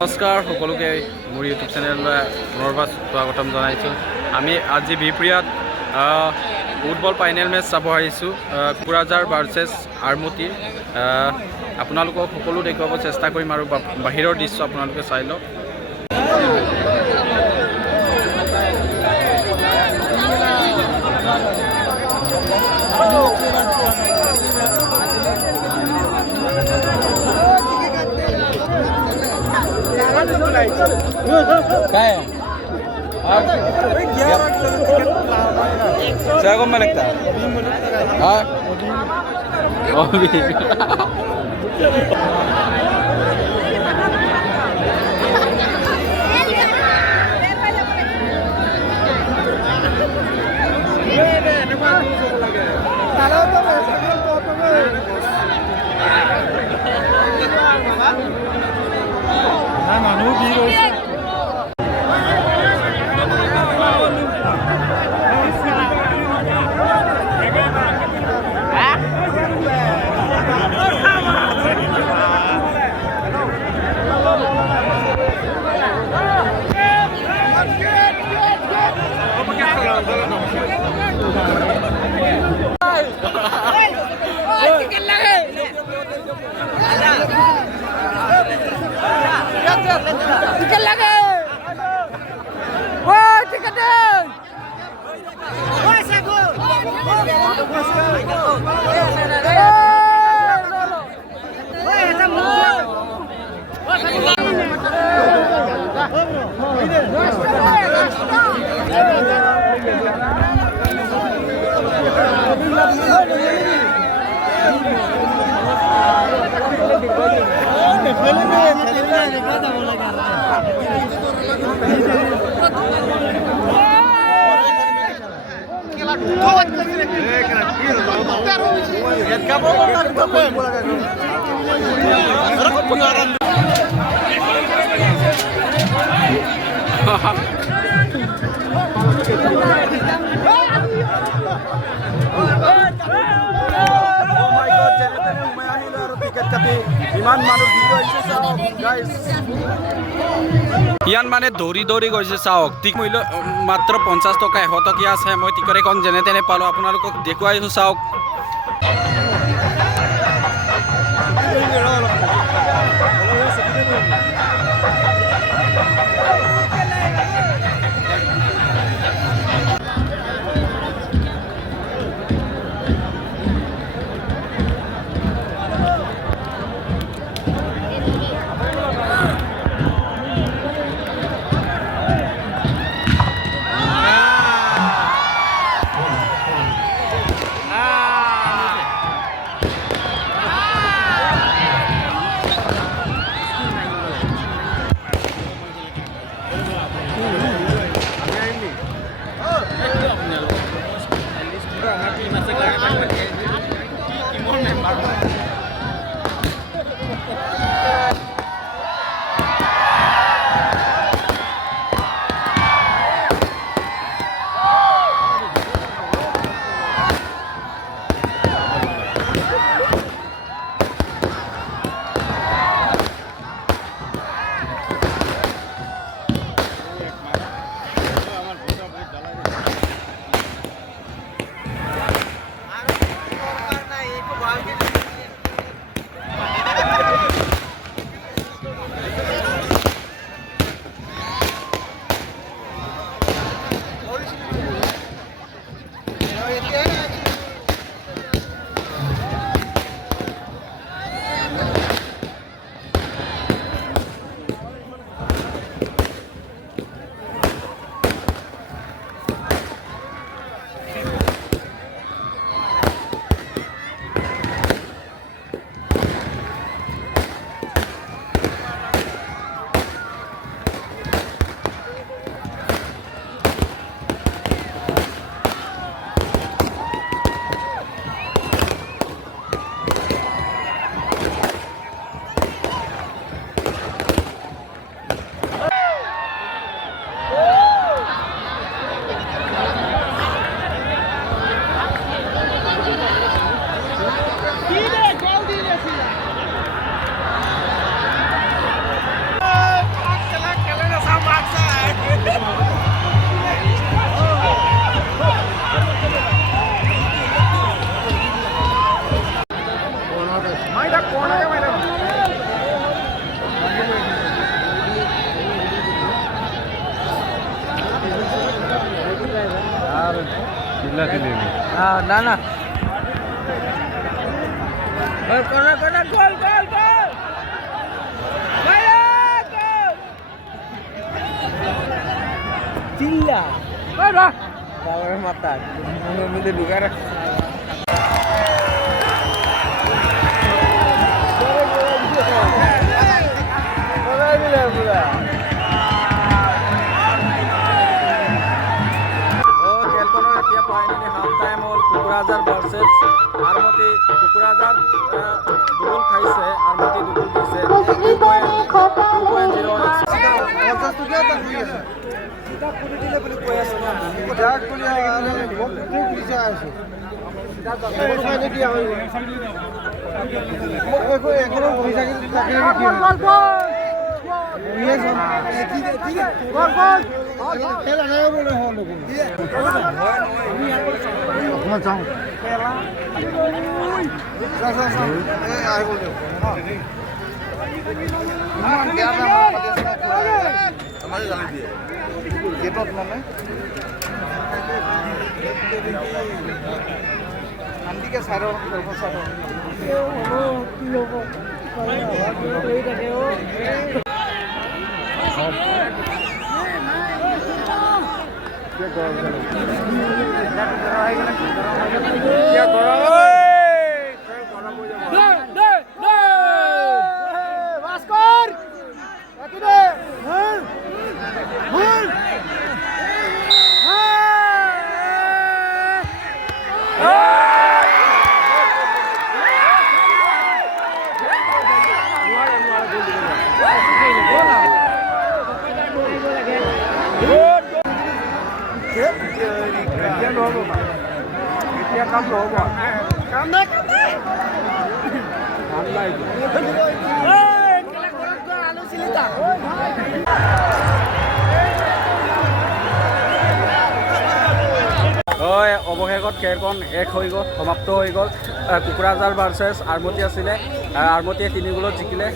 নমস্কাৰ সকলোকে মোৰ ইউটিউব চেনেললৈ পুনৰবাৰ স্বাগতম জনাইছোঁ। আমি আজি বিহপুৰীয়াত ফুটবল ফাইনেল মেচ চাব আহিছোঁ, কোকৰাঝাৰ ভাৰ্চেছ আৰমতি। আপোনালোকক সকলো দেখুৱাব চেষ্টা কৰিম আৰু বাহিৰৰ দৃশ্য আপোনালোকে চাই লওক। काय कौन में लगता है? हाँ ইয়ান মানে দৌৰি দৌৰি গৈছে চাওক। টিক মূল্য মাত্ৰ 50 টকা, 100 টকীয়া আছে। মই টিকট এখন যেনে তেনে পালোঁ, আপোনালোকক দেখুৱাইছোঁ চাওক। না না কৰ্নাৰ কৰ্নাৰ গোল গোল গোল চিল্লা বাবাৰ মাথা মনেৰ মধ্যে ঢুকে ৰাখ কুকুৰাঝাৰ ভাৰ্চেছ আৰমতি কুকুৰাঝাৰ দুগুল খাইছে আৰমতি দুগুল দিছে অৱশেষত খেলখন এক হৈ গ'ল সমাপ্ত হৈ গ'ল কুকুৰাঝাৰ ভাৰ্চেছ আৰমতি আছিলে আৰমতিয়ে 3 গ'লত জিকিলে